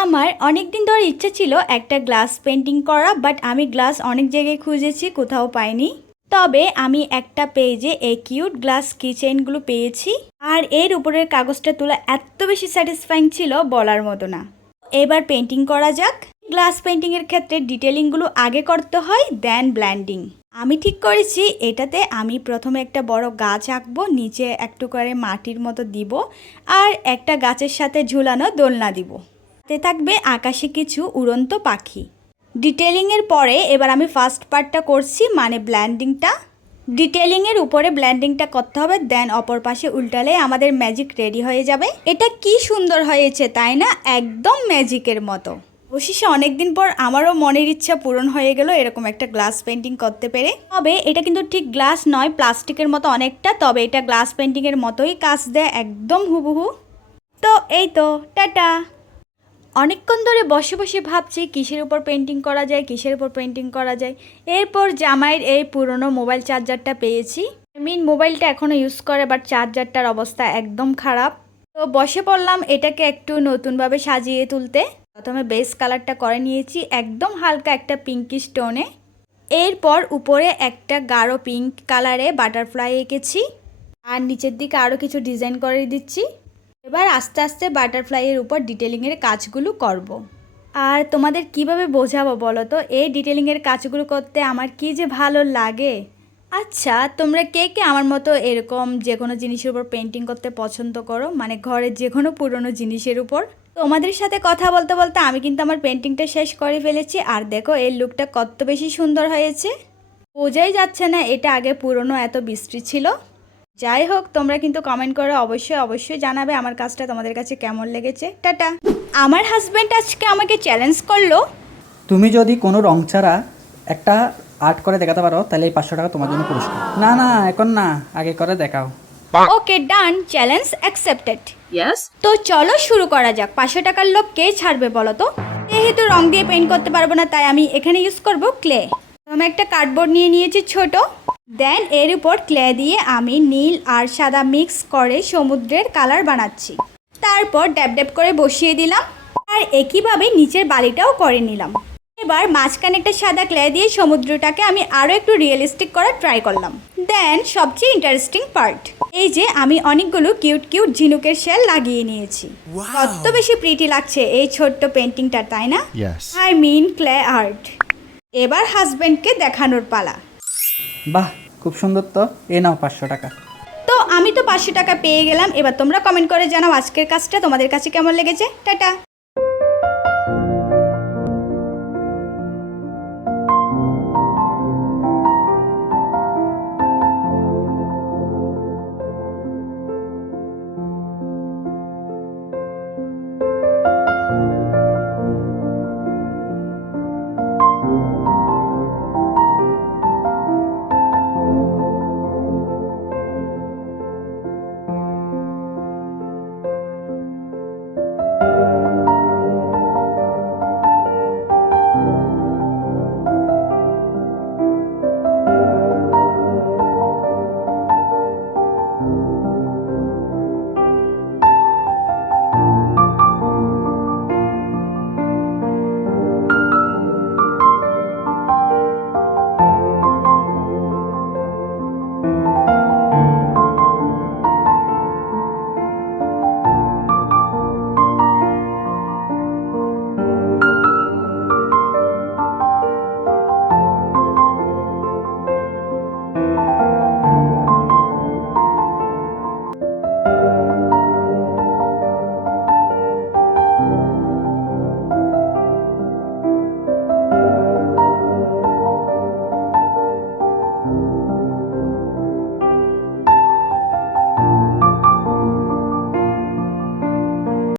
আমার অনেক দিন ধরে ইচ্ছা ছিল একটা গ্লাস পেন্টিং করা, বাট আমি গ্লাস অনেক জায়গায় খুঁজেছি, কোথাও পাইনি। তবে আমি একটা পেজে এই কিউট গ্লাস কিচেনগুলো পেয়েছি, আর এর উপরের কাগজটা তোলা এত বেশি স্যাটিসফাইং ছিল বলার মতো না। এবার পেন্টিং করা যাক। গ্লাস পেন্টিংয়ের ক্ষেত্রে ডিটেলিংগুলো আগে করতে হয়, দেন ব্ল্যান্ডিং। আমি ঠিক করেছি এটাতে আমি প্রথমে একটা বড় গাছ আঁকবো, নিচে একটু করে মাটির মতো দিব, আর একটা গাছের সাথে ঝুলানো দোলনা দিব। তে থাকবে আকাশে কিছু উড়ন্ত পাখি। ডিটেলিংয়ের পরে এবার আমি ফার্স্ট পার্টটা করছি, মানে ব্ল্যান্ডিংটা। ডিটেলিংয়ের উপরে ব্ল্যান্ডিংটা করতে হবে, দেন অপর পাশে উল্টালে আমাদের ম্যাজিক রেডি হয়ে যাবে। এটা কি সুন্দর হয়েছে তাই না, একদম ম্যাজিকের মতো। অবশেষে অনেকদিন পর আমারও মনের ইচ্ছা পূরণ হয়ে গেল এরকম একটা গ্লাস পেন্টিং করতে পেরে। তবে এটা কিন্তু ঠিক গ্লাস নয়, প্লাস্টিকের মতো অনেকটা, তবে এটা গ্লাস পেন্টিংয়ের মতোই কাজ দেয়, একদম হুবহু। তো এই তো, টাটা। অনেকক্ষণ ধরে বসে বসে ভাবছি কিসের উপর পেন্টিং করা যায়, কিসের উপর পেন্টিং করা যায়। এরপর জামাইয়ের এই পুরনো মোবাইল চার্জারটা পেয়েছি। মোবাইলটা এখনও ইউজ করে, বাট চার্জারটার অবস্থা একদম খারাপ। তো বসে পড়লাম এটাকে একটু নতুনভাবে সাজিয়ে তুলতে। প্রথমে বেস কালারটা করে নিয়েছি একদম হালকা একটা পিঙ্কিশ টোনে। এরপর উপরে একটা গাঢ় পিঙ্ক কালারে বাটারফ্লাই এঁকেছি, আর নিচের দিকে আরও কিছু ডিজাইন করে দিচ্ছি। এবার আস্তে আস্তে বাটারফ্লাইয়ের উপর ডিটেলিংয়ের কাজগুলো করব। আর তোমাদের কিভাবে বোঝাবো বলো তো, এই ডিটেলিংয়ের কাজগুলো করতে আমার কি যে ভালো লাগে। আচ্ছা, তোমরা কে কে আমার মতো এরকম যে কোনো জিনিসের উপর পেন্টিং করতে পছন্দ করো, মানে ঘরের যে কোনো পুরনো জিনিসের উপর? তোমাদের সাথে কথা বলতে বলতে আমি কিন্তু আমার পেন্টিংটা শেষ করে ফেলেছি, আর দেখো এই লুকটা কত বেশি সুন্দর হয়েছে। বোঝাই যাচ্ছে না এটা আগে পুরনো এত বৃষ্টি ছিল। যাই হোক, তোমরা কিন্তু কমেন্ট করে অবশ্যই অবশ্যই জানাবে আমার কাজটা তোমাদের কাছে কেমন লেগেছে। টাটা। আমার হাজব্যান্ড আজকে আমাকে চ্যালেঞ্জ করলো, তুমি যদি কোনো রং ছাড়া একটা আর্ট করে দেখাতে পারো তাহলে এই 500 টাকা তোমার জন্য পুরস্কার। না না, এখন না, আগে করে দেখাও। ওকে ডান, চ্যালেঞ্জ অ্যাকসেপ্টেড। Yes? তো চলো শুরু করা যাক। 500 টাকার লোক কে ছাড়বে বলো তো? যেহেতু রং দিয়ে পেইন্ট করতে পারবো না, তাই আমি এখানে ইউজ করব ক্লে। আমি একটা কার্ডবোর্ড নিয়ে নিয়েছি ছোট, দেন এর উপর ক্লে দিয়ে আমি নীল আর সাদা মিক্স করে সমুদ্রের কালার বানাচ্ছি। তারপর ড্যাব ড্যাব করে বসিয়ে দিলাম, আর একইভাবে নিচের বালিটাও করে নিলাম। এবার মাঝখানে একটা সাদা ক্লে দিয়ে সমুদ্রটাকে আমি আরও একটু রিয়েলিস্টিক করার ট্রাই করলাম। দেন সবচেয়ে ইন্টারেস্টিং পার্ট, এই যে আমি অনেকগুলো কিউট কিউট ঝিনুকের শেল লাগিয়ে নিয়েছি। কত বেশি প্রিটি লাগছে এই ছোট্ট পেন্টিংটা, তাই না? I mean clay art. এবার হাজব্যান্ডকে দেখানোর পালা। বাহ, খুব সুন্দর তো। এ নাও 500 টাকা। তো আমি তো 500 টাকা পেয়ে গেলাম। এবার তোমরা কমেন্ট করে জানাও আজকের কাজটা তোমাদের কাছে কেমন লেগেছে। টাটা।